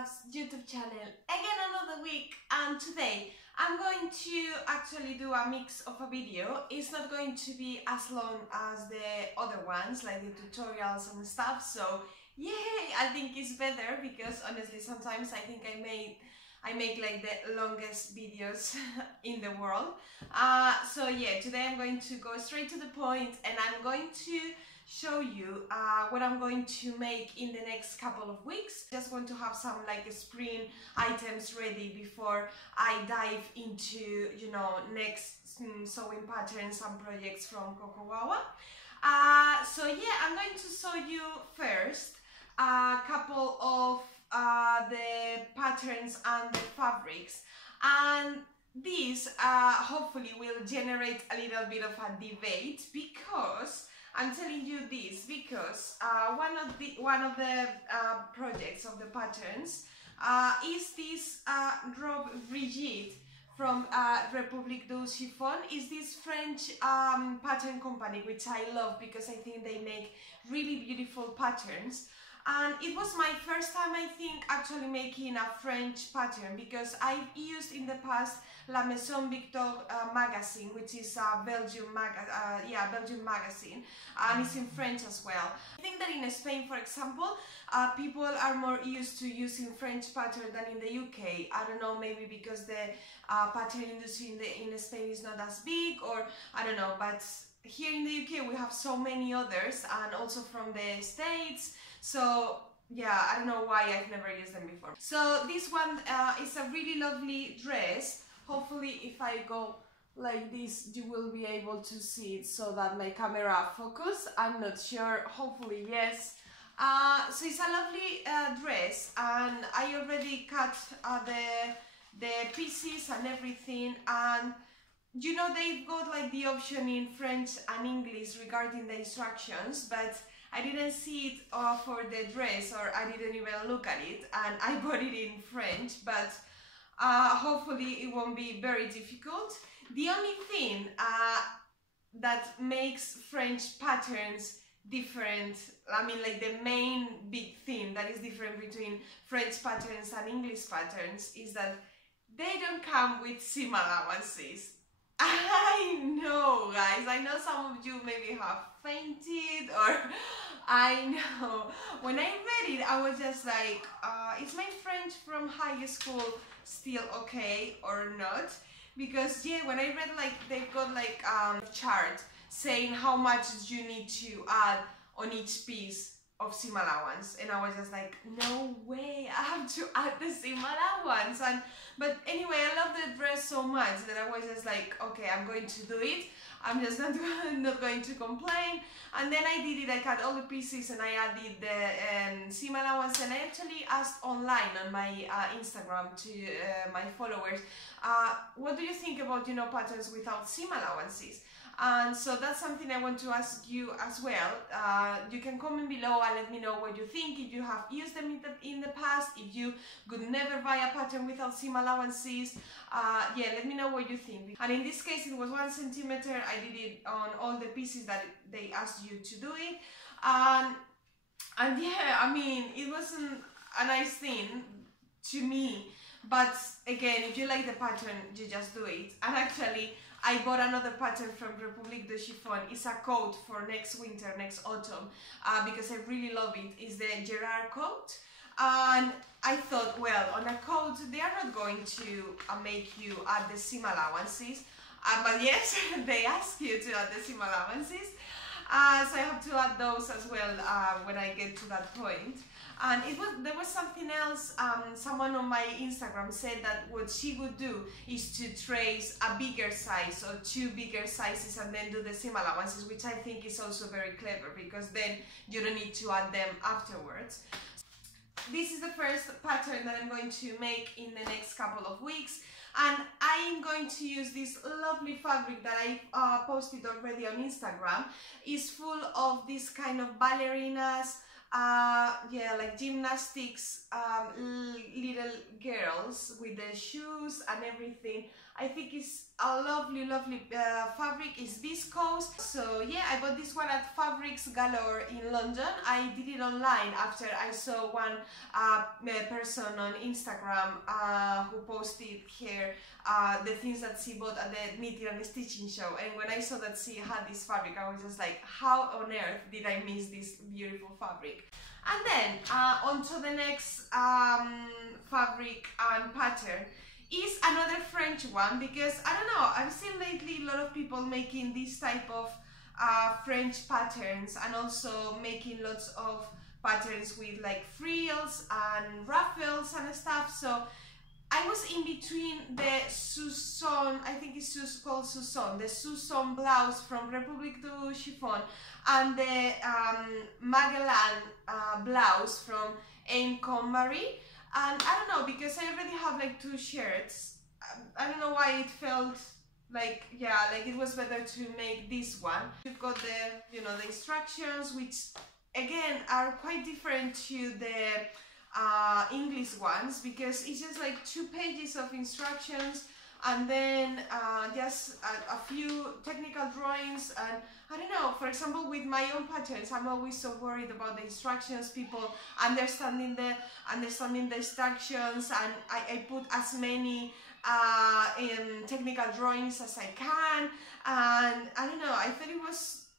Crafts YouTube channel. Again another week, and today I'm going to actually do a mix of a video. It's not going to be as long as the other ones, like the tutorials and stuff, so yay! I think it's better because honestly sometimes I think I make like the longest videos in the world. So yeah, today I'm going to go straight to the point and I'm going to show you what I'm going to make in the next couple of weeks. Just want to have some like spring items ready before I dive into, you know, next sewing patterns and projects from CocoWawa. So yeah, I'm going to show you first a couple of the patterns and the fabrics, and these hopefully will generate a little bit of a debate, because I'm telling you this because one of the projects of the patterns is this robe rigid from République du Chiffon. Is this French pattern company, which I love because I think they make really beautiful patterns. And it was my first time, I think, actually making a French pattern, because I've used in the past La Maison Victor magazine, which is a Belgium magazine, and it's in French as well. I think that in Spain, for example, people are more used to using French pattern than in the UK. I don't know, maybe because the pattern industry in Spain is not as big, or I don't know, but here in the UK we have so many others, and also from the States. So yeah, I don't know why I've never used them before. So this one is a really lovely dress. Hopefully if I go like this you will be able to see it so that my camera focus. I'm not sure, hopefully yes. So it's a lovely dress, and I already cut the pieces and everything, and you know, they've got like the option in French and English regarding the instructions, but I didn't see it for the dress, or I didn't even look at it, and I bought it in French, but hopefully it won't be very difficult. The only thing that makes French patterns different, I mean like the main big thing that is different between French patterns and English patterns, is that they don't come with seam allowances. I know, guys, I know some of you maybe have fainted, or I know, when I read it I was just like, is my French from high school still okay or not? Because yeah, when I read like they've got like a chart saying how much you need to add on each piece of seam allowance, and I was just like, no way, I have to add the seam allowance. But anyway, I love the dress so much that I was just like, okay, I'm going to do it. I'm just not going to complain. And then I did it. I cut all the pieces and I added the seam allowance, and I actually asked online on my Instagram to my followers, what do you think about, you know, patterns without seam allowances? And so that's something I want to ask you as well. You can comment below and let me know what you think, if you have used them in the past, if you could never buy a pattern without seam allowances. Yeah, let me know what you think. And in this case it was 1 centimeter. I did it on all the pieces that they asked you to do it. And yeah, I mean, it wasn't a nice thing to me, but again, if you like the pattern, you just do it. And actually I bought another pattern from République du Chiffon. It's a coat for next winter, next autumn, because I really love it. It's the Gerard coat. And I thought, well, on a coat, they are not going to make you add the seam allowances. But yes, they ask you to add the seam allowances. So I have to add those as well when I get to that point. And there was something else. Someone on my Instagram said that what she would do is to trace a bigger size or 2 bigger sizes and then do the seam allowances, which I think is also very clever, because then you don't need to add them afterwards. This is the first pattern that I'm going to make in the next couple of weeks, and I'm going to use this lovely fabric that I posted already on Instagram. It's full of this kind of ballerinas, yeah, like gymnastics, little girls with the shoes and everything. I think it's a lovely fabric. It's viscose. So yeah, I bought this one at Fabrics Galore in London. I did it online after I saw one person on Instagram who posted here the things that she bought at the knitting and stitching show, and when I saw that she had this fabric, I was just like, how on earth did I miss this beautiful fabric? And then on to the next fabric and pattern is another French one, because I don't know, I've seen lately a lot of people making this type of French patterns, and also making lots of patterns with like frills and ruffles and stuff. So I was in between the Susan, I think it's called Susan, the Susan blouse from Republique du Chiffon, and the Magellan blouse from Anne Conbury. And I don't know, because I already have like 2 shirts, I don't know why it felt like, yeah, like it was better to make this one. You've got the, you know, the instructions, which again are quite different to the English ones, because it's just like 2 pages of instructions, and then just a few technical drawings. And I don't know, for example, with my own patterns, I'm always so worried about the instructions, people understanding the instructions, and I put as many technical drawings as I can. And I don't know, I thought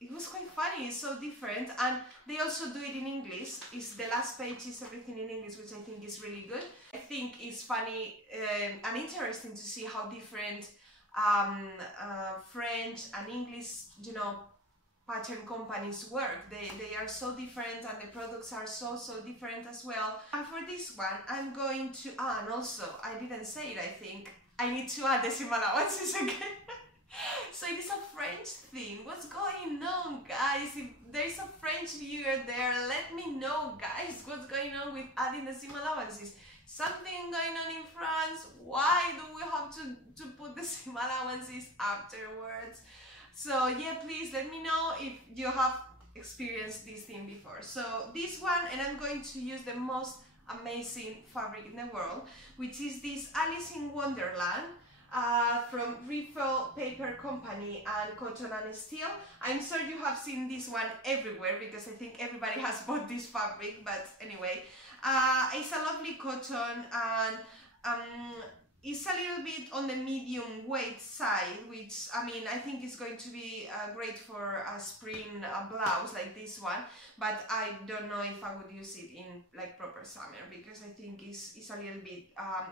it was quite funny. It's so different, and they also do it in English. It's the last page is everything in English, which I think is really good. I think it's funny and interesting to see how different French and English, you know, pattern companies work. They are so different, and the products are so different as well. And for this one, I'm going to, and also, I didn't say it, I think, I need to add the seam allowances again. So it is a French thing. What's going on, guys? If there's a French viewer there, let me know, guys, what's going on with adding the seam allowances. Something going on in France? Why do we have to put the seam allowances afterwards? So yeah, please let me know if you have experienced this thing before. So this one, and I'm going to use the most amazing fabric in the world, which is this Alice in Wonderland from Refill Paper Company and Cotton and Steel. I'm sure you have seen this one everywhere, because I think everybody has bought this fabric, but anyway, it's a lovely cotton, and it's a little bit on the medium weight side, which I mean, I think is going to be great for a spring blouse like this one, but I don't know if I would use it in like proper summer, because I think it's a little bit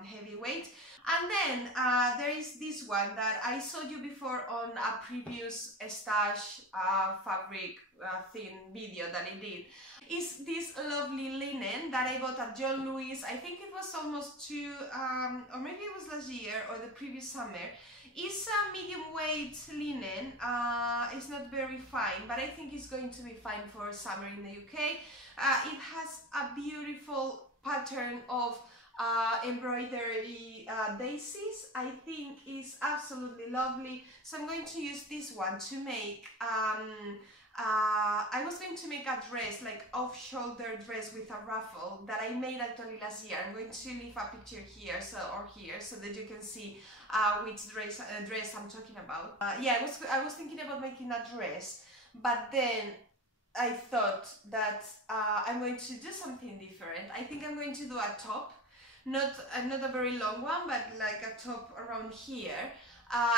heavyweight. And then there is this one that I showed you before on a previous stash fabric thin video that I did. Is this lovely linen that I got at John Lewis. I think it was almost 2 or maybe it was last year or the previous summer. It's a medium weight linen. It's not very fine, but I think it's going to be fine for summer in the UK. It has a beautiful pattern of embroidery daisies. I think is absolutely lovely. So I'm going to use this one to make I was going to make a dress, like off-shoulder dress with a ruffle that I made actually last year. I'm going to leave a picture here, so that you can see which dress I'm talking about. Yeah, I was thinking about making a dress, but then I thought that I'm going to do something different. I think I'm going to do a top, not a very long one, but like a top around here.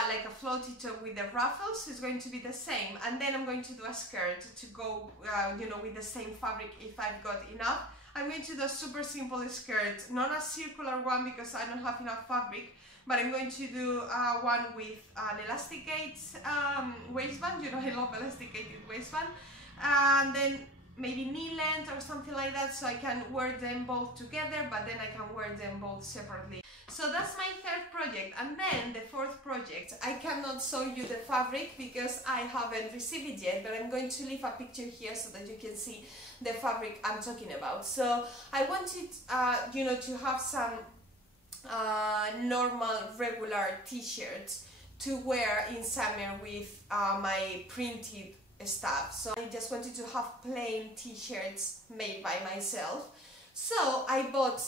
Like a floaty top with the ruffles. Is going to be the same, and then I'm going to do a skirt to go you know, with the same fabric if I've got enough. I'm going to do a super simple skirt, not a circular one because I don't have enough fabric, but I'm going to do one with an elasticated waistband. You know, I love elasticated waistband, and then maybe knee length or something like that, so I can wear them both together, but then I can wear them both separately. So that's my 3rd project. And then the 4th project, I cannot show you the fabric because I haven't received it yet, but I'm going to leave a picture here so that you can see the fabric I'm talking about. So I wanted you know, to have some normal regular t-shirts to wear in summer with my printed stuff. So I just wanted to have plain t-shirts made by myself. So I bought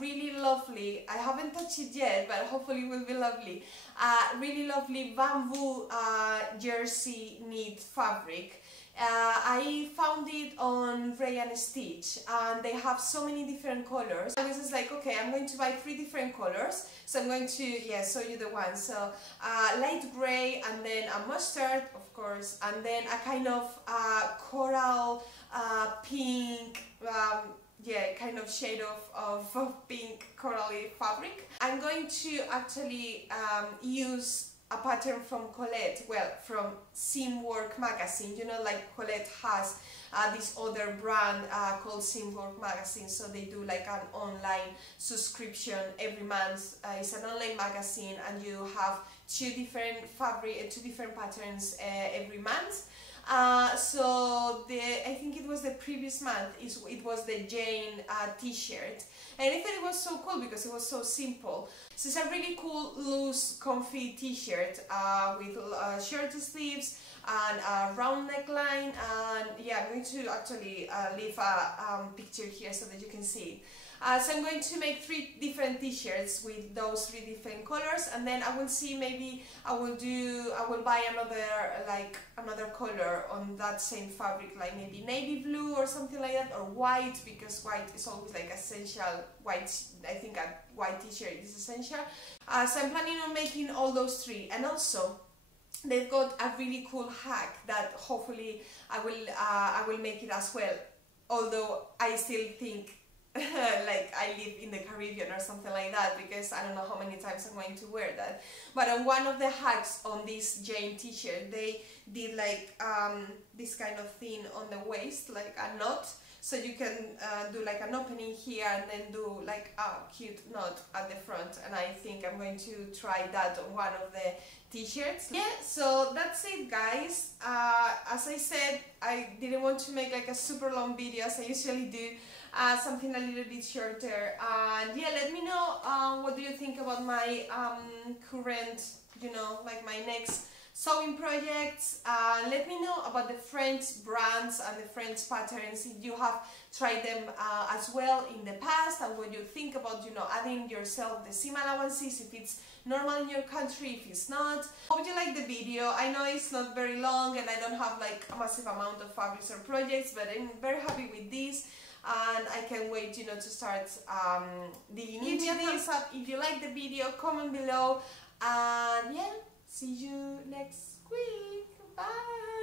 really lovely, I haven't touched it yet, but hopefully it will be lovely, really lovely bamboo jersey knit fabric. I found it on Ray and Stitch, and they have so many different colors. I was just like, okay, I'm going to buy 3 different colors, so I'm going to show you the ones. So light grey, and then a mustard, of course, and then a kind of coral pink, kind of shade of pink corally fabric. I'm going to actually use a pattern from Colette, well, from Seamwork magazine. You know, like Colette has this other brand called Seamwork magazine, so they do like an online subscription every month. It's an online magazine, and you have 2 different patterns every month. So I think it was the previous month, it was the Jane t-shirt, and I thought it was so cool because it was so simple. So it's a really cool, loose, comfy t-shirt with short sleeves and a round neckline, and yeah, I'm going to actually leave a picture here so that you can see it. So I'm going to make 3 different t-shirts with those 3 different colors, and then I will see, maybe I will buy another color on that same fabric, like maybe navy blue or something like that, or white, because white is always like essential. White, I think a white t-shirt is essential. So I'm planning on making all those 3, and also they've got a really cool hack that hopefully I will make it as well, although I still think like I live in the Caribbean or something like that, because I don't know how many times I'm going to wear that. But on one of the hacks on this Jane t-shirt, they did like this kind of thing on the waist, like a knot, so you can do like an opening here and then do like a cute knot at the front, and I think I'm going to try that on one of the t-shirts. Yeah, so that's it, guys. As I said, I didn't want to make like a super long video as I usually do. Something a little bit shorter, and yeah, let me know what do you think about my current, like my next sewing projects. Let me know about the French brands and the French patterns, if you have tried them as well in the past, and what you think about adding yourself the seam allowances, if it's normal in your country, if it's not. Hope you like the video. I know it's not very long and I don't have like a massive amount of fabrics or projects, but I'm very happy with this, and I can't wait to start digging into this. Give me a thumbs up if you like the video, comment below, and yeah, see you next week. Bye.